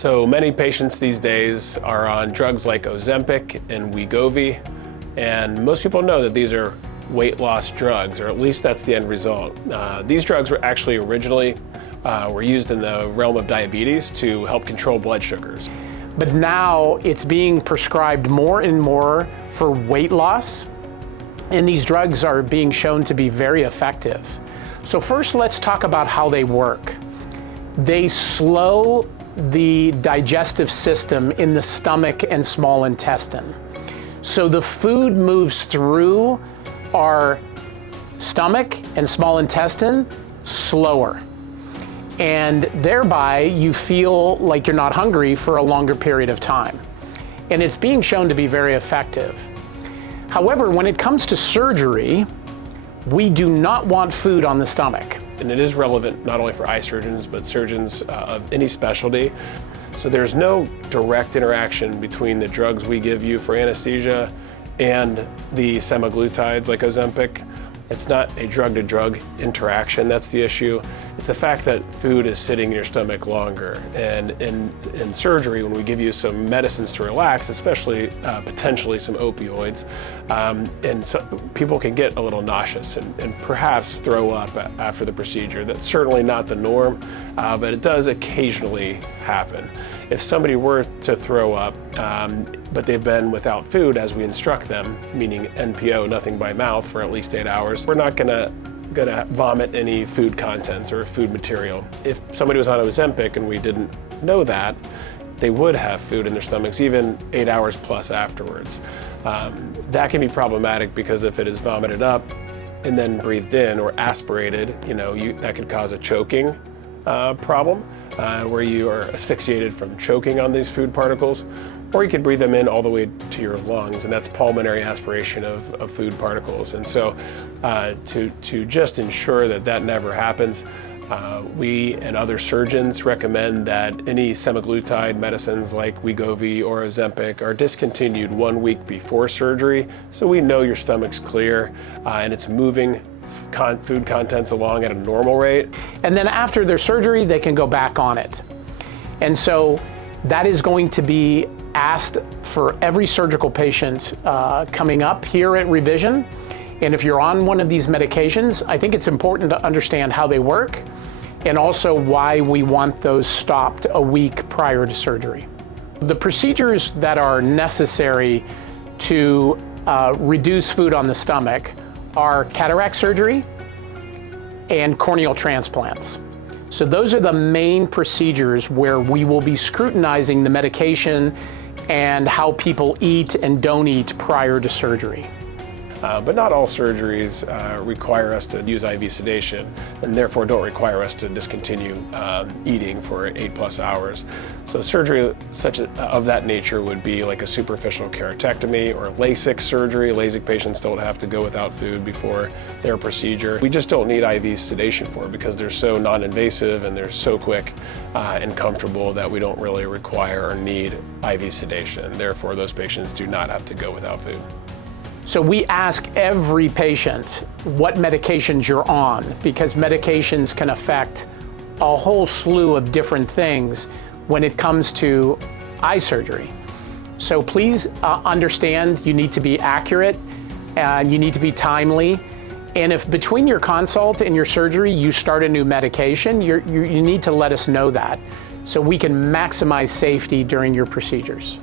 So many patients these days are on drugs like Ozempic and Wegovy, and most people know that these are weight loss drugs, or at least that's the end result. These drugs were actually originally were used in the realm of diabetes to help control blood sugars. But now it's being prescribed more and more for weight loss, and these drugs are being shown to be very effective. So first, let's talk about how they work. They slow the digestive system in the stomach and small intestine. So the food moves through our stomach and small intestine slower. And thereby you feel like you're not hungry for a longer period of time. And it's being shown to be very effective. However, when it comes to surgery, we do not want food on the stomach. And it is relevant not only for eye surgeons, but surgeons of any specialty. So there's no direct interaction between the drugs we give you for anesthesia and the semaglutides like Ozempic. It's not a drug-to-drug interaction that's the issue. It's the fact that food is sitting in your stomach longer. And in surgery, when we give you some medicines to relax, especially potentially some opioids, and so people can get a little nauseous and perhaps throw up after the procedure. That's certainly not the norm, but it does occasionally happen. If somebody were to throw up, but they've been without food as we instruct them, meaning NPO, nothing by mouth, for at least 8 hours, we're not gonna vomit any food contents or food material. If somebody was on Ozempic and we didn't know that, they would have food in their stomachs even 8 hours plus afterwards. That can be problematic because if it is vomited up and then breathed in or aspirated, that could cause a choking problem where you are asphyxiated from choking on these food particles, or you could breathe them in all the way to your lungs, and that's pulmonary aspiration of food particles. And so to just ensure that that never happens, we and other surgeons recommend that any semaglutide medicines like Wegovy or Ozempic are discontinued 1 week before surgery, so we know your stomach's clear and it's moving food contents along at a normal rate. And then after their surgery, they can go back on it. And so that is going to be asked for every surgical patient coming up here at Revision. And if you're on one of these medications, I think it's important to understand how they work and also why we want those stopped a week prior to surgery. The procedures that are necessary to reduce food on the stomach are cataract surgery and corneal transplants. So those are the main procedures where we will be scrutinizing the medication and how people eat and don't eat prior to surgery. But not all surgeries require us to use IV sedation, and therefore don't require us to discontinue eating for 8+ hours. So surgery of that nature would be like a superficial keratectomy or LASIK surgery. LASIK patients don't have to go without food before their procedure. We just don't need IV sedation for it because they're so non-invasive and they're so quick and comfortable that we don't really require or need IV sedation. Therefore, those patients do not have to go without food. So we ask every patient what medications you're on, because medications can affect a whole slew of different things when it comes to eye surgery. So please understand you need to be accurate and you need to be timely. And if between your consult and your surgery you start a new medication, you need to let us know that so we can maximize safety during your procedures.